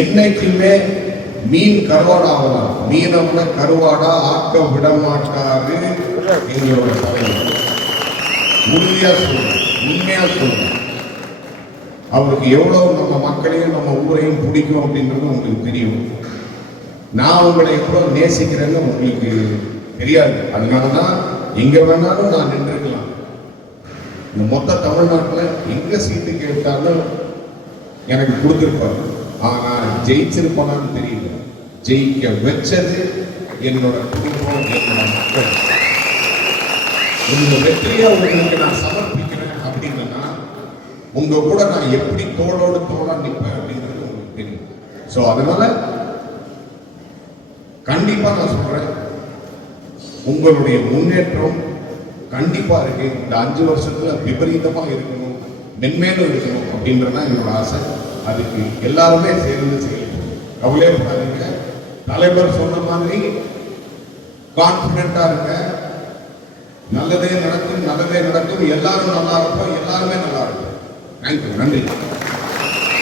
என்னைக்குமே மீன் கருவாடாகலாம், மீனவனை கருவாடா ஆக்க விட மாட்டாரு எங்களோட தலைவர். உறுதியா சொல்றேன், உண்மையா சொல்றேன். அவருக்கு எவ்வளவு நம்ம மக்களையும் நம்ம ஊரையும் பிடிக்கும் அப்படின்றது உங்களுக்கு தெரியும். நான் உங்களை எவ்வளவு நேசிக்கிறேன்னு உங்களுக்கு தெரியாது. அதனாலதான் எங்க வேணாலும் நான் நின்றுக்கலாம். இந்த மொத்த தமிழ்நாட்டில் எங்க சீட்டு கேட்டாலும் எனக்கு கொடுத்துருப்பாரு. ஆனா ஜெயிச்சிருப்பானான்னு தெரியல. ஜெயிக்க வச்சது என்னோட குடும்பம், என்னோட மக்கள். உங்க வெற்றியை உங்களுக்கு நான் சமர்ப்பிக்கிறேன் அப்படின்னா உங்க கூட நான் எப்படி தோளோடு தோளா நிற்பேன் அப்படின்றது உங்களுக்கு தெரியும். ஸோ அதனால கண்டிப்பா நான் சொல்றேன், உங்களுடைய முன்னேற்றம் கண்டிப்பா இருக்கு. இந்த 5 வருஷத்துல விபரீதமா இருக்கணும், மென்மேலும் இருக்கணும் அப்படின்றதான் என்னோட ஆசை. அதுக்கு எல்லாருமே சேர்ந்து செய்யணும். கவலையப்படாதீங்க. தலைவர் சொன்ன மாதிரி கான்பிடண்டா இருங்க. நல்லதே நடக்கும், நல்லதே நடக்கும். எல்லாரும் நல்லா இருப்போம், எல்லாருமே நல்லா இருக்கும். தேங்க்யூ, நன்றி.